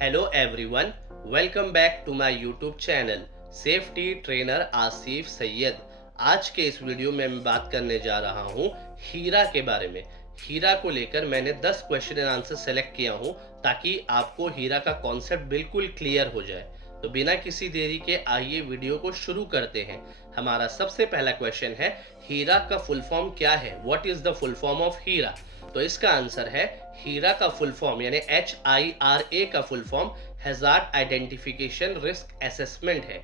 Hello everyone, welcome back to my YouTube channel safety trainer Asif Syed. आज के इस video में मैं बात करने जा रहा हूँ हीरा के बारे में। हीरा को लेकर मैंने 10 क्वेश्चन एंड आंसर सेलेक्ट किया हूँ ताकि आपको हीरा का कॉन्सेप्ट बिल्कुल क्लियर हो जाए। तो बिना किसी देरी के आइए वीडियो को शुरू करते हैं। हमारा सबसे पहला क्वेश्चन है, हीरा का फुल फॉर्म क्या है? What is the full form of HIRA? तो इसका आंसर है, हीरा का फुल फॉर्म यानी HIRA का full form hazard identification risk assessment है।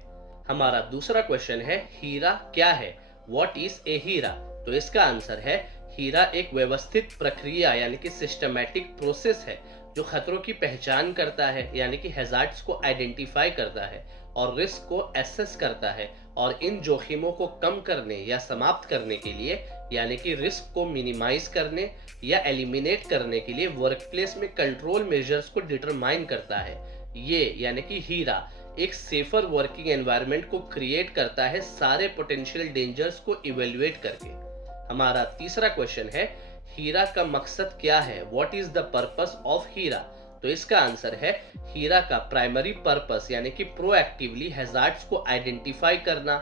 हमारा दूसरा क्वेश्चन है, हीरा क्या है? What is a HIRA? तो इसका आंसर है, हीरा एक व्यवस्थित प्रक्रिया यानी कि सिस्टमैटिक प्रोसेस है जो खतरों की पहचान करता है यानी कि हैजार्ड्स को आइडेंटिफाई करता है और रिस्क को एसेस करता है और इन जोखिमों को कम करने या समाप्त करने के लिए यानी कि रिस्क को मिनिमाइज करने या एलिमिनेट करने के लिए वर्कप्लेस में कंट्रोल मेजर्स को डिटरमाइन करता है। ये यानी कि हीरा एक सेफर वर्किंग एनवायरनमेंट को क्रिएट करता है सारे पोटेंशियल डेंजर्स को इवेल्युएट करके। हमारा तीसरा क्वेश्चन है, हीरा का मकसद क्या है? What is the purpose of HIRA? तो इसका आंसर है, हीरा का प्राइमरी पर्पस यानी कि प्रोएक्टिवली हैजार्ड्स को आइडेंटिफाई करना,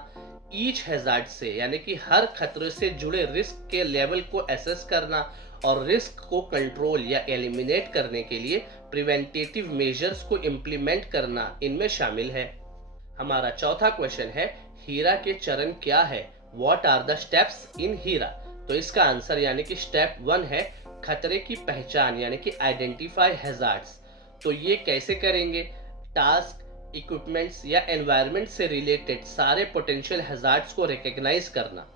ईच हैजार्ड से यानी कि हर खतरे से जुड़े रिस्क के लेवल को एसेस करना और रिस्क को कंट्रोल या एलिमिनेट करने के लिए प्रिवेंटिव मेजर्स को इम्प्लीमेंट करना इनमें शामिल है। हमारा चौथा क्वेश्चन है, हीरा के चरण क्या है? What are the steps in HIRA? तो इसका आंसर यानी कि स्टेप 1 है खतरे की पहचान यानी कि आइडेंटिफाई हैजार्ड्स। तो ये कैसे करेंगे? टास्क, इक्विपमेंट्स या एनवायरनमेंट से रिलेटेड सारे पोटेंशियल हैजार्ड्स को रिकॉग्नाइज करना।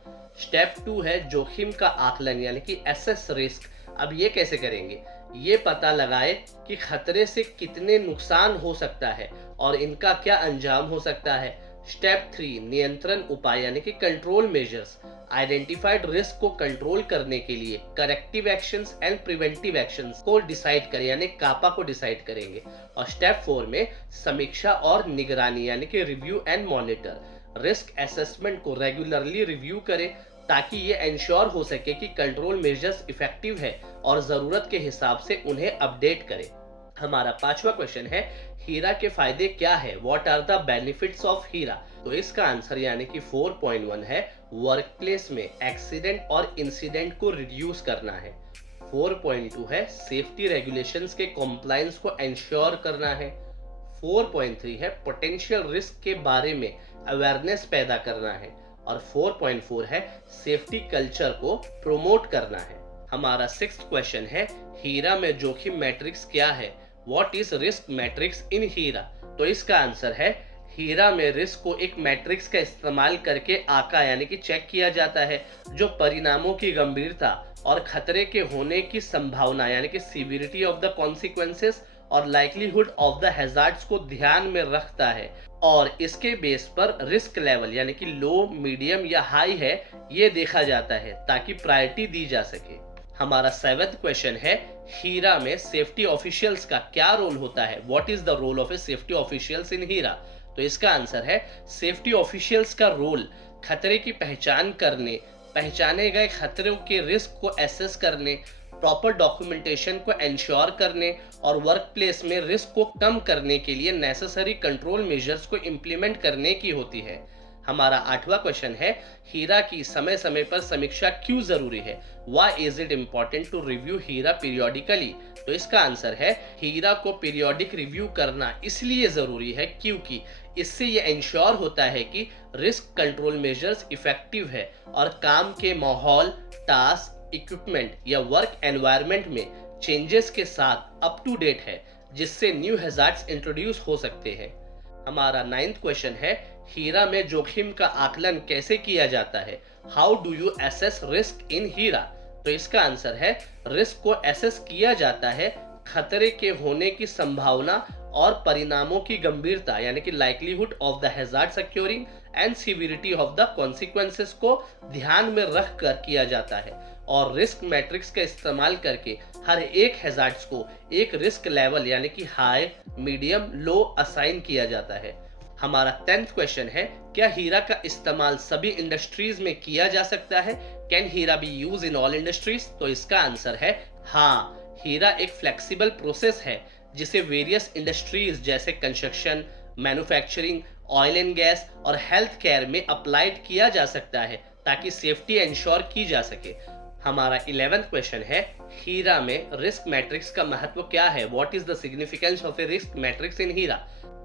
स्टेप 2 है जोखिम का आकलन यानी कि एसेस रिस्क। अब ये कैसे करेंगे? ये पता लगाए कि खतरे से कितने नुकसान हो सकता है और इनका क्या अंजाम हो सकता है। स्टेप 3 नियंत्रण उपाय यानी कि कंट्रोल मेजर्स। आइडेंटिफाइड रिस्क को कंट्रोल करने के लिए corrective actions and preventive actions को डिसाइड करें यानी कापा को डिसाइड करेंगे। और स्टेप 4 में समीक्षा और निगरानी यानी कि review and monitor. Risk assessment को रेगुलरली रिव्यू करें ताकि ये इंश्योर हो सके कि कंट्रोल मेजर्स इफेक्टिव है और जरूरत के हिसाब से उन्हें अपडेट करें। हमारा पांचवा क्वेश्चन है, हीरा के फायदे क्या है? What are the benefits of HIRA? तो इसका आंसर यानी कि 4.1 है वर्कप्लेस में एक्सीडेंट और इंसिडेंट को रिड्यूस करना है। 4.2 है सेफ्टी रेगुलेशंस के कॉम्प्लायंस को इंश्योर करना है। 4.3 है पोटेंशियल रिस्क के बारे में अवेयरनेस पैदा करना है और 4.4 है सेफ्टी कल्चर को प्रमोट करना है। हमारा 6th क्वेश्चन है, हीरा में जोखिम मैट्रिक्स क्या है? What is risk matrix in HIRA? तो इसका आंसर है, हीरा में रिस्क को एक मैट्रिक्स का इस्तेमाल करके आका यानी कि चेक किया जाता है जो परिणामों की गंभीरता और खतरे के होने की संभावना यानी कि सीवियरिटी ऑफ द कॉन्सिक्वेंसेस और लाइक्लीहुड ऑफ द हैजार्ड्स को ध्यान में रखता है और इसके बेस पर रिस्क लेवल यानी कि लो, मीडियम या हाई है ये देखा जाता है ताकि प्रायोरिटी दी जा सके। हमारा 7th क्वेश्चन है, हीरा में सेफ्टी ऑफिशियल्स का क्या रोल होता है? What is the role of a safety officials in HIRA? तो इसका आंसर है, सेफ्टी ऑफिशियल्स का रोल खतरे की पहचान करने, पहचाने गए खतरों के रिस्क को एसेस करने, प्रॉपर डॉक्यूमेंटेशन को इंश्योर करने और वर्क प्लेस में रिस्क को कम करने के लिए नेसेसरी कंट्रोल मेजर्स को इम्प्लीमेंट करने की होती है। हमारा 8वां क्वेश्चन है, हीरा की समय समय पर समीक्षा क्यों जरूरी है? Why is it important to review Heera periodically? तो इसका आंसर है, हीरा को पीरियोडिक रिव्यू करना इसलिए जरूरी है क्योंकि इससे ये इंश्योर होता है कि रिस्क कंट्रोल मेजर्स इफेक्टिव है और काम के माहौल, टास्क, इक्विपमेंट या वर्क एनवायरनमेंट में चेंजेस के साथ अप टू डेट है जिससे न्यू हैजार्ड्स इंट्रोड्यूस हो सकते हैं। हमारा 9th क्वेश्चन है, हीरा में जोखिम का आकलन कैसे किया जाता है? How do you assess risk in HIRA? तो इसका आंसर है, रिस्क को एसेस किया जाता है खतरे के होने की संभावना और परिणामों की गंभीरता यानी कि likelihood of the hazard occurring and severity of the consequences को ध्यान में रख कर किया जाता है और रिस्क मैट्रिक्स का इस्तेमाल करके हर एक हैजार्ड्स को एक रिस्क लेवल यानी कि हाई, मीडियम, लो असाइन किया जाता है। हमारा 10th क्वेश्चन है, क्या हीरा का इस्तेमाल सभी इंडस्ट्रीज में किया जा सकता है? कैन हीरा be use in all industries? तो इसका आंसर है हाँ, हीरा एक फ्लेक्सिबल प्रोसेस है जिसे वेरियस इंडस्ट्रीज जैसे construction, manufacturing, oil and gas और हेल्थ केयर में अप्लाइड किया जा सकता है ताकि सेफ्टी इंश्योर की जा सके। हमारा 11th क्वेश्चन है, हीरा में रिस्क मैट्रिक्स का महत्व क्या है? What is the significance of a risk matrix in HIRA?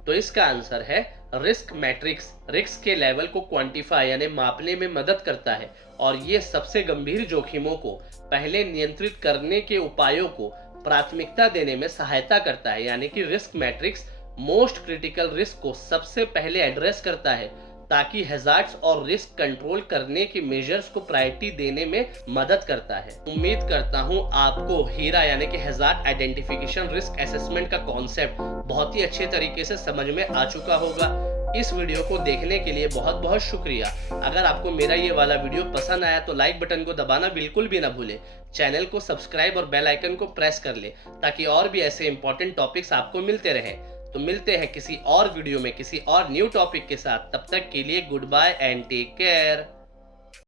तो इसका आंसर है, रिस्क मैट्रिक्स रिस्क के लेवल को क्वांटिफाई यानी मापने में मदद करता है और ये सबसे गंभीर जोखिमों को पहले नियंत्रित करने के उपायों को प्राथमिकता देने में सहायता करता है। यानी कि risk matrix most critical risk को सबसे पहले एड्रेस करता है ताकि हैजार्ड्स और रिस्क कंट्रोल करने के मेजर्स को प्रायोरिटी देने में मदद करता है। उम्मीद करता हूं आपको हीरा यानी कि हैजार्ड आइडेंटिफिकेशन रिस्क असेसमेंट का कॉन्सेप्ट बहुत ही अच्छे तरीके से समझ में आ चुका होगा। इस वीडियो को देखने के लिए बहुत बहुत शुक्रिया। अगर आपको मेरा ये वाला वीडियो पसंद आया तो लाइक बटन को दबाना बिल्कुल भी ना भूले। चैनल को सब्सक्राइब और बेल आइकन को प्रेस कर ले ताकि और भी ऐसे इंपॉर्टेंट टॉपिक्स आपको मिलते रहे। तो मिलते हैं किसी और वीडियो में किसी और न्यू टॉपिक के साथ। तब तक के लिए goodbye and take care.